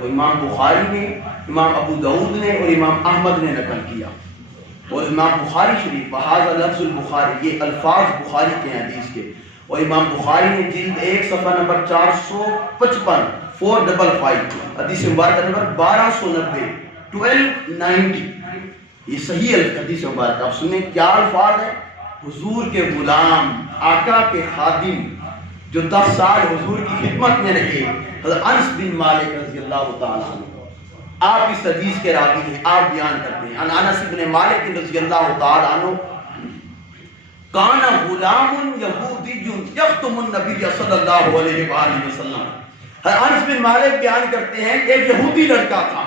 کو امام بخاری نے، امام ابو داؤد نے اور امام احمد نے نقل کیا. اور امام بخاری شریف بہذا لفظ البخاری، یہ الفاظ بخاری کے حدیث کے، اور امام بخاری نے جلد 1 صفحہ نمبر 455 455 حدیث مبارکہ نمبر 1290 1290، یہ صحیح حدیث مبارکہ. آپ سنیں کیا الفاظ ہے. حضور کے غلام، آقا کے خادم، جو 10 سال حضور کی خدمت میں رہے، حضرت انس بن مالک رضی اللہ تعالیٰ عنہ، آپ اس حدیث کے راوی ہیں. آپ بیان کرتے ہیں انس بن مالک رضی اللہ تعالیٰ عنہ کان غلام یہودی یختم النبی صلی اللہ علیہ وآلہ وسلم. انس بن مالک بیان کرتے ہیں ایک یہودی لڑکا تھا،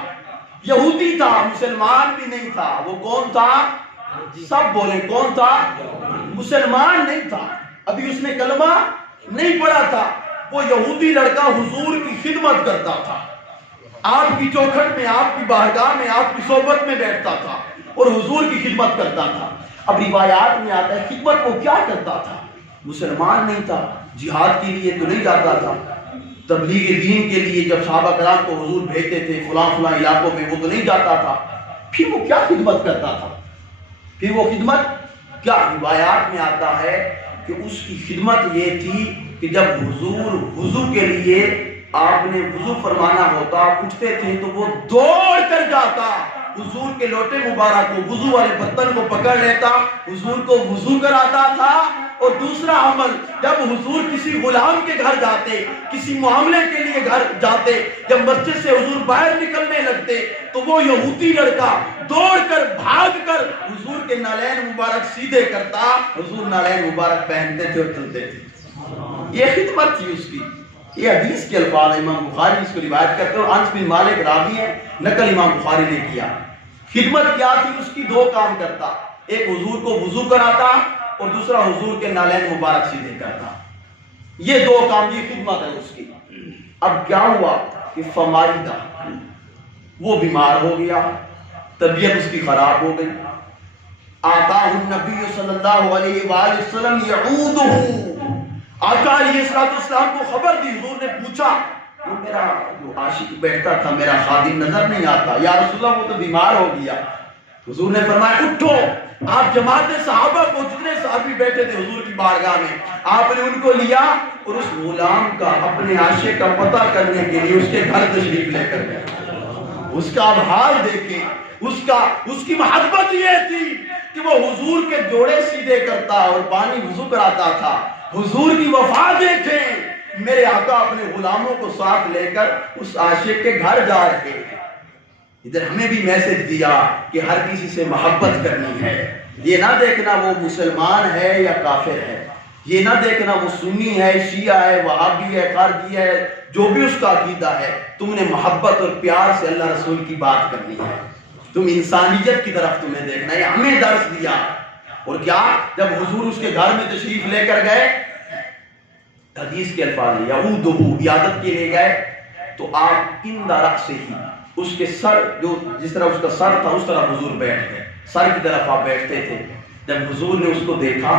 یہودی تھا، مسلمان بھی نہیں تھا. وہ کون تھا؟ سب بولیں کون تھا؟ مسلمان نہیں تھا، ابھی اس نے کلمہ نہیں پڑھا تھا. وہ یہودی لڑکا حضور کی خدمت کرتا تھا، آپ کی چوکھٹ میں، آپ کی بارگاہ میں، آپ کی صحبت میں بیٹھتا تھا اور حضور کی خدمت کرتا تھا. اب روایات میں آتا ہے خدمت وہ کیا کرتا تھا. مسلمان نہیں تھا، جہاد کے لیے تو نہیں جاتا تھا، تبلیغ دین کے لیے جب صحابہ کرام کو حضور بھیجتے تھے فلاں فلاں علاقوں میں، وہ تو نہیں جاتا تھا. پھر وہ کیا خدمت کرتا تھا؟ پھر وہ خدمت کیا؟ روایات میں آتا ہے کہ اس کی خدمت یہ تھی کہ جب حضور وضو کے لیے آپ نے وضو فرمانا ہوتا، اٹھتے تھے تو وہ دوڑ کر جاتا، حضور کے لوٹے مبارک کو، وضو والے برتن کو پکڑ لیتا، حضور کو وضو کراتا تھا. اور دوسرا عمل، جب حضور کسی غلام کے گھر جاتے، کسی معاملے کے لیے گھر جاتے، جب مسجد سے حضور باہر نکلنے لگتے تو وہ یہودی لڑکا دوڑ کر بھاگ کر حضور کے نالین مبارک سیدھے کرتا، حضور نالین مبارک پہنتے تھے اور چلتے تھے. یہ خدمت تھی اس کی. یہ حدیث کے الفاظ، امام بخاری اس کو روایت کرتے ہیں اور انس بن مالک راوی ہے، نقل امام بخاری نے کیا. خدمت کیا تھی اس کی؟ 2 کام کرتا، ایک حضور کو وضو کراتا اور دوسرا حضور کے نالین مبارک سیدھے کرتا. یہ 2 کام، یہ خدمت ہے اس کی. اب کیا ہوا کہ فماردا، وہ بیمار ہو گیا، طبیعت اس کی خراب ہو گئی. آتاہ النبی صلی اللہ علیہ وآلہ وسلم یعودہ، آقا علیہ السلام کو خبر دی. حضور نے پوچھا کہ میرا جو عاشق بیٹھتا تھا، میرا خادم نظر نہیں آتا، یا رسول اللہ وہ تو بیمار ہو گیا. حضور نے فرمایا اٹھو. آپ جماعت صحابہ کو، جتنے صحابی بیٹھے تھے حضور کی بارگاہ میں، آپ نے ان کو لیا اور اس غلام کا، اپنے عاشق کا پتہ کرنے کے لیے اس کے گھر تشریف لے کر گئے. اس کا اب حال دیکھیں، اس کی محبت یہ تھی کہ وہ حضور کے جوڑے سیدھے کرتا اور پانی وضو کراتا تھا. حضور کی وفا دیکھیں، میرے آقا اپنے غلاموں کو ساتھ لے کر اس عاشق کے گھر جا رہے ہیں. ادھر ہمیں بھی میسج دیا کہ ہر کسی سے محبت کرنی ہے. یہ نہ دیکھنا وہ مسلمان ہے یا کافر ہے، یہ نہ دیکھنا وہ سنی ہے، شیعہ ہے، وہابی ہے، خارجی ہے، جو بھی اس کا عقیدہ ہے، تم نے محبت اور پیار سے اللہ رسول کی بات کرنی ہے. تم انسانیت کی طرف تمہیں دیکھنا ہے. ہمیں درس دیا. اور کیا، جب حضور اس کے گھر میں تشریف لے کر گئے، حدیث کے الفاظ یعودہ، عیادت کے لیے گئے تو آپ اندہ رأسہ ہی، اس کے سر، جو جس طرح اس کا سر تھا اس طرح حضور بیٹھ گئے، سر کی طرف آپ بیٹھتے تھے. جب حضور نے اس کو دیکھا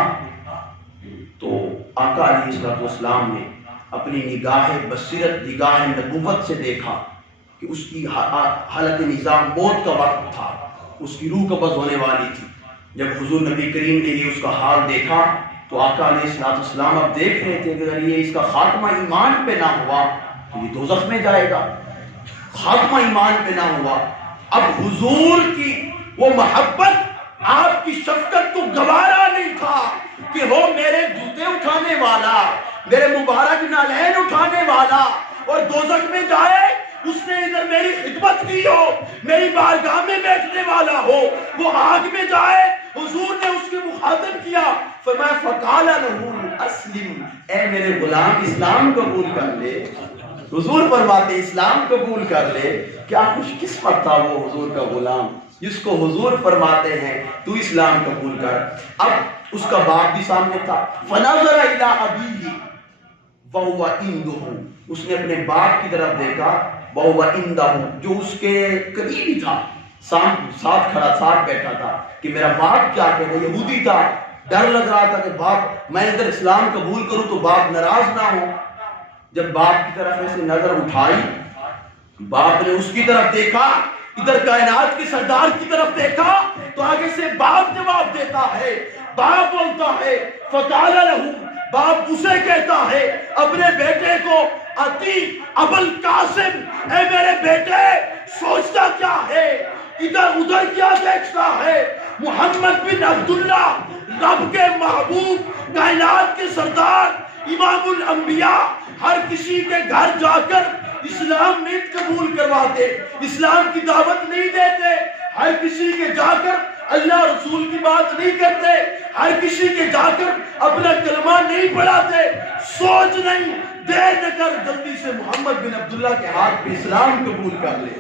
تو آقا علیہ السلام نے اپنی نگاہ بصیرت، نگاہ نبوت سے دیکھا کہ اس کی حالت نظام موت کا وقت تھا، اس کی روح قبض ہونے والی تھی. جب حضور نبی کریم نے یہ اس کا حال دیکھا تو آقا علیہ السلام اب دیکھ رہے تھے کہ اگر یہ اس کا خاتمہ ایمان پہ نہ ہوا تو یہ دوزخ میں جائے گا. خاتمہ ایمان پہ نہ ہوا. اب حضور کی وہ محبت، آپ کی شفقت کو گوارا نہیں تھا کہ وہ میرے جوتے اٹھانے والا، میرے مبارک نالین اٹھانے والا اور دوزخ میں جائے. اس نے ادھر میری خدمت کی ہو، میری بارگاہ میں بیٹھنے والا ہو، وہ آگ میں جائے. حضور نے اس کی مخاطب کیا، فرمایا فقال لہ اسلم، اے میرے غلام اسلام قبول کر لے. حضور فرماتے اسلام قبول کر لے. کیا خوش قسمت تھا وہ حضور کا غلام جس کو حضور فرماتے ہیں تو اسلام قبول کر. اب اس کا باپ بھی سامنے تھا. فنظر الی ابیہ وہو عندہ، اس نے اپنے باپ کی طرف دیکھا، وہو عندہ، جو اس کے قریبی تھا، ساتھ کھڑا، ساتھ بیٹھا تھا کہ میرا باپ کیا کہے. یہودی تھا، ڈر لگ رہا تھا کہ باپ، میں ادھر اسلام قبول کروں تو باپ ناراض نہ ہو. جب باپ کی طرف ایسے نظر اٹھائی باپ نے اس کی طرف دیکھا، ادھر کائنات کے سردار کی طرف دیکھا تو آگے سے باپ جواب دیتا ہے، باپ بولتا ہے فقال لہو، باپ اسے کہتا ہے اپنے بیٹے کو، اتی ابوالقاسم، اے میرے بیٹے سوچتا کیا ہے، ادھر ادھر کیا دیکھتا ہے، محمد بن عبداللہ، رب کے محبوب، کائنات کے سردار، امام الانبیاء، ہر کسی کے گھر جا کر اسلام نہیں قبول کرواتے، اسلام کی دعوت نہیں دیتے، ہر کسی کے جا کر اللہ رسول کی بات نہیں کرتے، ہر کسی کے جا کر اپنا کلمہ نہیں پڑھاتے، سوچ نہیں، دیر نہ کر، جلدی سے محمد بن عبداللہ کے ہاتھ پہ اسلام قبول کر لے۔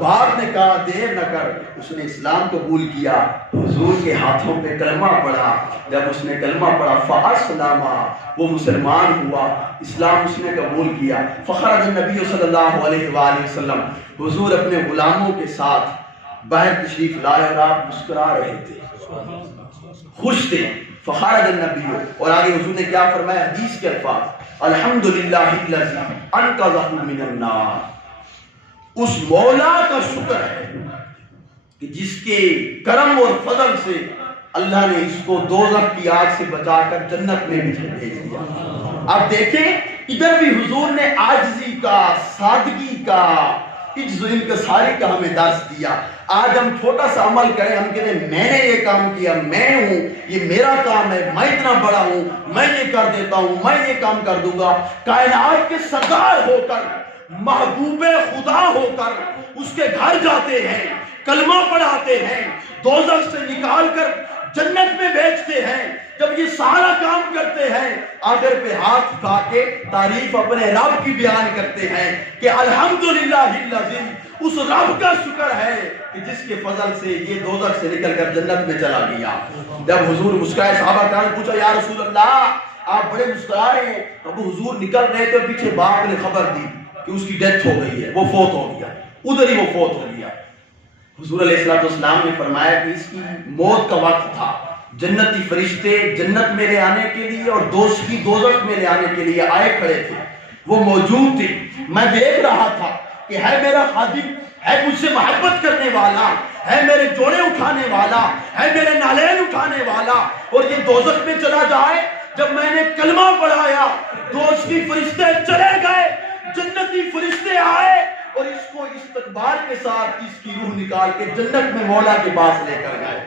باپ نے کہا دیر نہ کر، اس نے اسلام قبول کیا، حضور کے ہاتھوں پہ کلمہ پڑھا، جب اس نے کلمہ پڑھا فَأَسْلَمَ، وہ مسلمان ہوا، اسلام اس نے قبول کیا۔ فخرج النبی صلی اللہ علیہ وآلہ وسلم، حضور اپنے غلاموں کے ساتھ باہر تشریف لائے اور آپ مسکرا رہے تھے، خوش تھے۔ فخرج النبی، اور آگے حضور نے کیا فرمایا، حدیث کے الفاظ، الحمدللہ الذی انقذہ من النار، اس مولا کا شکر ہے کہ جس کے کرم اور فضل سے اللہ نے اس کو دوزخ کی آگ سے بچا کر جنت میں بھی بھیج دیا۔ اب دیکھیں ادھر بھی حضور نے عاجزی کا، سادگی کا، عجز و انکساری کا ہمیں درس دیا۔ آج ہم چھوٹا سا عمل کریں، ہم کہتے ہیں میں نے یہ کام کیا، میں ہوں، یہ میرا کام ہے، میں اتنا بڑا ہوں، میں یہ کر دیتا ہوں، میں یہ کام کر دوں گا۔ کائنات کے سردار ہو کر، محبوب خدا ہو کر اس کے گھر جاتے ہیں، کلمہ پڑھاتے ہیں، دوزخ سے نکال کر جنت میں بھیجتے ہیں، جب یہ سارا کام کرتے ہیں، آخر پہ ہاتھ اٹھا کے تعریف اپنے رب کی بیان کرتے ہیں کہ الحمدللہ الذی، اس رب کا شکر ہے کہ جس کے فضل سے یہ دوزخ سے نکل کر جنت میں چلا گیا۔ جب حضور مسکرائے، صحابہ کرام پوچھا یا رسول اللہ آپ بڑے مسکرا رہے ہیں، اب حضور نکل رہے تھے، پیچھے باپ نے خبر دی کہ اس کی ڈیتھ ہو گئی ہے، وہ فوت ہو گیا، ادھر ہی وہ فوت ہو گیا۔ حضور علیہ السلام نے فرمایا کہ اس کی موت کا وقت تھا، جنتی فرشتے جنت میں لے آنے کے لیے اور دوزخی دوزخ میں لے آنے کے لیے آئے کھڑے تھے، وہ موجود تھے، میں دیکھ رہا تھا کہ ہے میرا خادم، ہے مجھ سے محبت کرنے والا، ہے میرے جوڑے اٹھانے والا، ہے میرے نالین اٹھانے والا، اور یہ دوزخ میں چلا جائے۔ جب میں نے کلمہ پڑھایا دوزخی فرشتے چلے گئے، جنتی فرشتے آئے اور اس کو استقبال کے ساتھ اس کی روح نکال کے جنت میں مولا کے پاس لے کر گئے۔